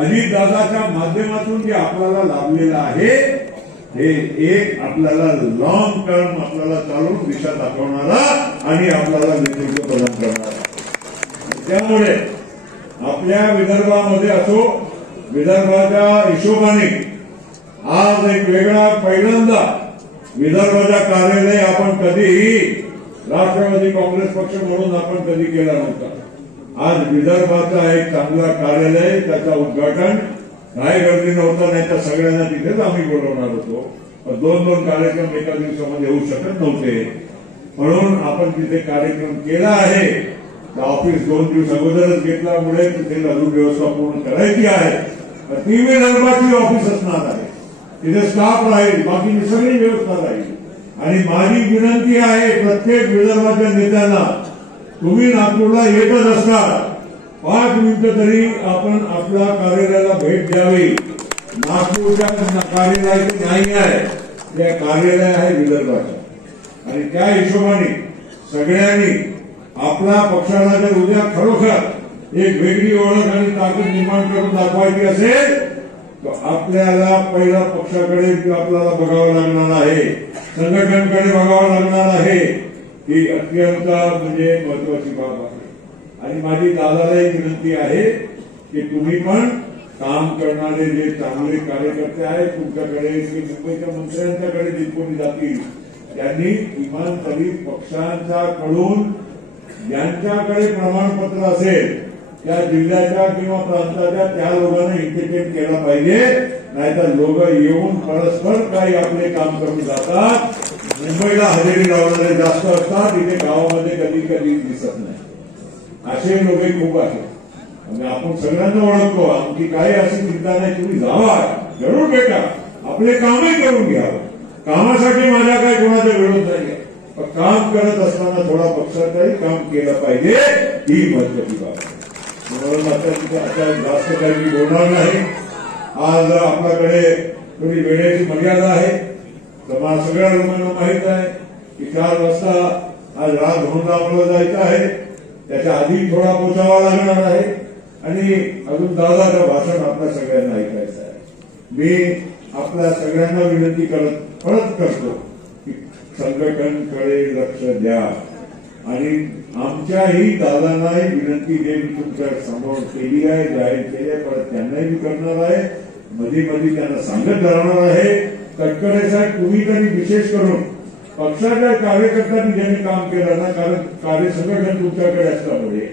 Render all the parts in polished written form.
अजितदादाच्या माध्यमातून जे आपल्याला लाभलेलं आहे हे एक आपल्याला लॉंग टर्म आपल्याला चालून दिशा दाखवणारा आणि आपल्याला नेतृत्व प्रदान करणारा. त्यामुळे आपल्या विदर्भामध्ये असो, विदर्भाच्या हिशोबाने आज एक वेगळा पहिल्यांदा विदर्भाच्या कार्यालय आपण कधीही राष्ट्रवादी काँग्रेस पक्ष म्हणून आपण कधी केला नव्हता. आज विदर्भाचा एक चांगला कार्यालय, त्याचा उद्घाटन काय गर्दी नव्हता, नाही तर सगळ्यांना तिथेच आम्ही बोलवणार होतो. पण 2-2 कार्यक्रम एका दिवसामध्ये होऊ शकत नव्हते, म्हणून आपण तिथे कार्यक्रम केला आहे. ऑफिस 2 दिवस अगोदरच घेतल्यामुळे तिथे अजून व्यवस्था पूर्ण करायची आहे. ती विदर्भाची ऑफिस असणार आहे, तिथे स्टाफ राहील, बाकीची सगळी व्यवस्था राहील. आणि माझी विनंती आहे प्रत्येक विदर्भाच्या नेत्यांना, तुम्ही नागपूरला येतच असणार, 5 मिनिटं तरी आपण आपल्या कार्यालयाला भेट द्यावी. नागपूरच्या कार्यालयाचे नाही आहे, त्या कार्यालय आहे विदर्भाचं. आणि त्या हिशोबाने सगळ्यांनी आपल्या पक्षाला जर उद्या खरोखर एक वेगळी ओळख आणि ताकद निर्माण करून दाखवायची असेल तर आपल्याला पहिला पक्षाकडे आपल्याला बघावं लागणार आहे, संघटनांकडे बघावं लागणार आहे. ही अत्यंत म्हणजे महत्वाची बाब आहे. आणि माझी दादालाही विनंती आहे की तुम्ही पण काम करणारे जे चांगले कार्यकर्ते आहेत तुमच्याकडे, मुंबईच्या मंत्र्यांच्याकडे जे कोणी जातील त्यांनी किमान तरी पक्षांच्याकडून ज्यांच्याकडे प्रमाणपत्र असेल त्या जिल्ह्याच्या किंवा प्रांताच्या त्या लोकांना इंटिग्रेट केला पाहिजे. नाहीतर लोक येऊन परस्पर काही आपले काम करून जातात. मुंबईला हजेरी लावणारे जास्त असतात, इथे गावामध्ये कधी कधी दिसत नाही. असे लोक खूप आहेत. म्हणजे आपण सगळ्यांना ओळखतो, आमची काही अशी चिंता नाही, तुम्ही जावा, जरूर भेटा, आपले कामही करून घ्या. कामासाठी माझ्या काही कोणाचा विरोध नाही, पण काम करत असताना थोडा पक्षाचाही काम केलं पाहिजे, ही महत्वाची बाब आहे. म्हणून आता जास्त काही मी बोलणार नाही. आज आपल्याकडे थोडी वेळेची मर्यादा आहे. तुम्हाला सगळ्या लोकांना माहित आहे की 4 वाजता आज राजभवनला आपल्याला जायचं आहे. त्याच्या आधी थोडा पोचावा लागणार आहे आणि अजून दादाचं भाषण आपल्या सगळ्यांना ऐकायचं आहे. मी आपल्या सगळ्यांना विनंती परत करतो की संघटनांकडे लक्ष द्या. आणि आमच्याही दादांनाही विनंती देऊन तुमच्या समोर केली आहे, जाहीर केली आहे, परत त्यांनाही मी करणार आहे, मध्ये त्यांना सांगत राहणार आहे. तटकरे साहेब, तुम्ही तरी विशेष करून पक्षाच्या कार्यकर्त्यांनी ज्यांनी काम केलं ना, कारण कार्यसंघटन तुमच्याकडे असल्यामुळे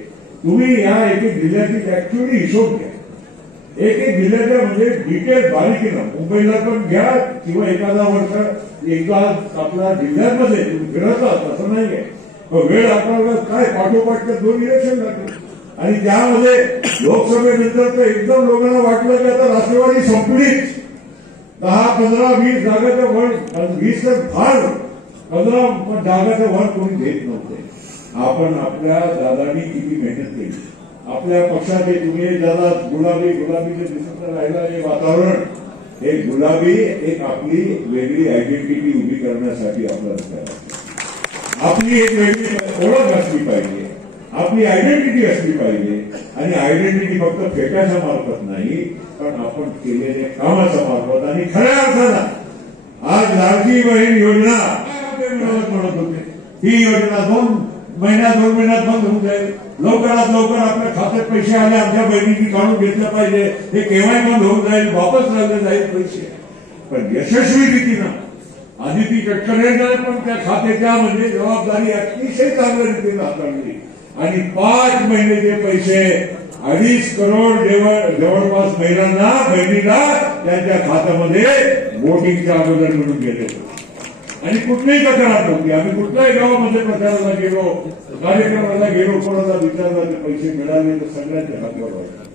तुम्ही या एक जिल्ह्याची ऍक्च्युअली हिशोब घ्या. एक जिल्ह्याच्या म्हणजे डिटेल बारीकीनं मुंबईला पण घ्या किंवा एखादा वर्ष एकदा आपल्या जिल्ह्यामध्ये तुम्ही फिरत आहात असं नाहीये. वेळ आपल्याला काय पाठोपाठ 2 इलेक्शन लागले आणि त्यामध्ये लोकसभेनंतर तर एकदम लोकांना वाटलं की आता राष्ट्रवादी संपलीच. 10, 15, 20 जागाच्या वर, 20 तर फार, 15 जागाच्या वर कोणी घेत नव्हते. आपण आपल्या दादांनी किती मेहनत केली. आपल्या पक्षाचे तुम्ही दादा गुलाबी जे दिसत राहिलं हे वातावरण, हे गुलाबी एक आपली वेगळी आयडेंटिटी उभी करण्यासाठी आपल्याला आपली एक वेगळी ओळख असली पाहिजे, आपली आयडेंटिटी असली पाहिजे. आणि आयडेंटिटी फक्त फेटाच्या मार्फत नाही, पण आपण केलेल्या कामाच्या मार्फत. आणि खऱ्या अर्थानं आज लाडकी बहीण योजना म्हणत होते, ही योजना 2 महिन्यात बंद होऊन जाईल. लवकरात लवकर आपल्या खात्यात पैसे आले, आमच्या बहिणींनी काढून घेतलं पाहिजे, हे केव्हाही बंद होऊन जाईल, वापस लागले जाईल पैसे. पण यशस्वी रीतीनं आदिती तटकरेंना पण त्या खात्याच्या म्हणजे जबाबदारी अतिशय चांगल्या रीतीने हाताळली आणि 5 महिन्याचे पैसे 2.5 करोड जवळपास महिलांना, बहिणीला त्यांच्या खात्यामध्ये वोटिंगच्या अगोदर मिळून गेले. आणि कुठलीही तक्रार नव्हती. आम्ही कुठल्याही गावामध्ये प्रचाराला गेलो, कार्यक्रमाला गेलो, कोणाला विचारला ते पैसे मिळाले तर सगळ्यांच्या हातावर